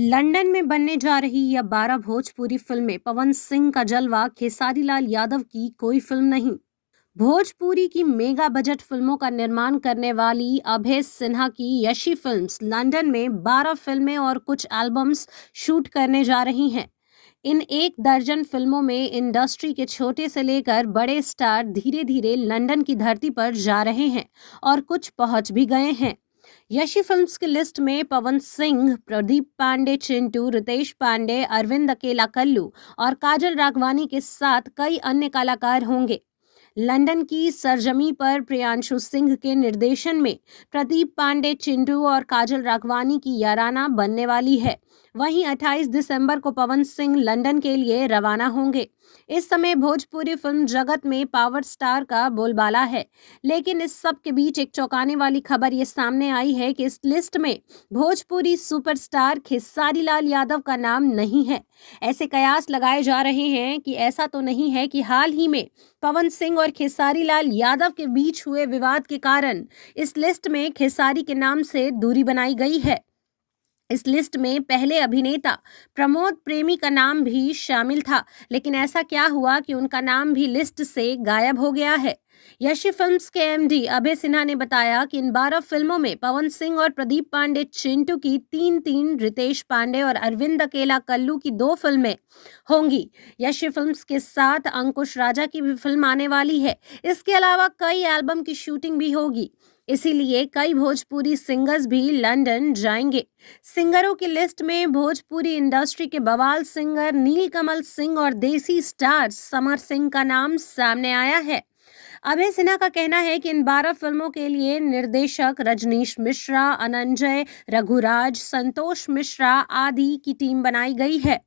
London में बनने जा रही यह 12 भोजपुरी फिल्में पवन सिंह का जलवा खेसारी लाल यादव की कोई फिल्म नहीं। भोजपुरी की मेगा बजट फिल्मों का निर्माण करने वाली अभय सिन्हा की यशी फिल्म्स लंदन में 12 फिल्में और कुछ एल्बम्स शूट करने जा रही हैं। इन एक दर्जन फिल्मों में इंडस्ट्री के छोटे से लेकर बड़े स्टार धीरे धीरे लंदन की धरती पर जा रहे हैं और कुछ पहुंच भी गए हैं। यशी फिल्म्स की लिस्ट में पवन सिंह, प्रदीप पांडे चिंटू, रितेश पांडे, अरविंद अकेला कल्लू और काजल राघवानी के साथ कई अन्य कलाकार होंगे। लंदन की सरजमी पर प्रियांशु सिंह के निर्देशन में प्रदीप पांडे, चिंटू और काजल राघवानी की याराना बनने वाली है। वहीं 28 दिसंबर को पवन सिंह लंदन के लिए रवाना होंगे। इस समय भोजपुरी फिल्म जगत में पावर स्टार का बोलबाला है, लेकिन इस सब के बीच एक चौंकाने वाली खबर ये सामने आई है कि इस लिस्ट में भोजपुरी सुपरस्टार खेसारी लाल यादव का नाम नहीं है। ऐसे कयास लगाए जा रहे हैं कि ऐसा तो नहीं है कि हाल ही में पवन सिंह और खेसारी लाल यादव के बीच हुए विवाद के कारण इस लिस्ट में खेसारी के नाम से दूरी बनाई गई है। इस लिस्ट में पहले अभिनेता प्रमोद प्रेमी का नाम भी शामिल था, लेकिन ऐसा क्या हुआ कि उनका नाम भी लिस्ट से गायब हो गया है। यशी फिल्म्स के एमडी अभय सिन्हा ने बताया कि इन 12 फिल्मों में पवन सिंह और प्रदीप पांडे चिंटू की तीन, रितेश पांडे और अरविंद अकेला कल्लू की 2 फिल्में होंगी। यशी फिल्म्स के साथ अंकुश राजा की भी फिल्म आने वाली है। इसके अलावा कई एल्बम की शूटिंग भी होगी। इसीलिए कई भोजपुरी सिंगर्स भी लंदन जाएंगे। सिंगरों की लिस्ट में भोजपुरी इंडस्ट्री के बवाल सिंगर नीलकमल सिंह और देसी स्टार समर सिंह का नाम सामने आया है। अभय सिन्हा का कहना है कि इन 12 फिल्मों के लिए निर्देशक रजनीश मिश्रा, अनंजय रघुराज, संतोष मिश्रा आदि की टीम बनाई गई है।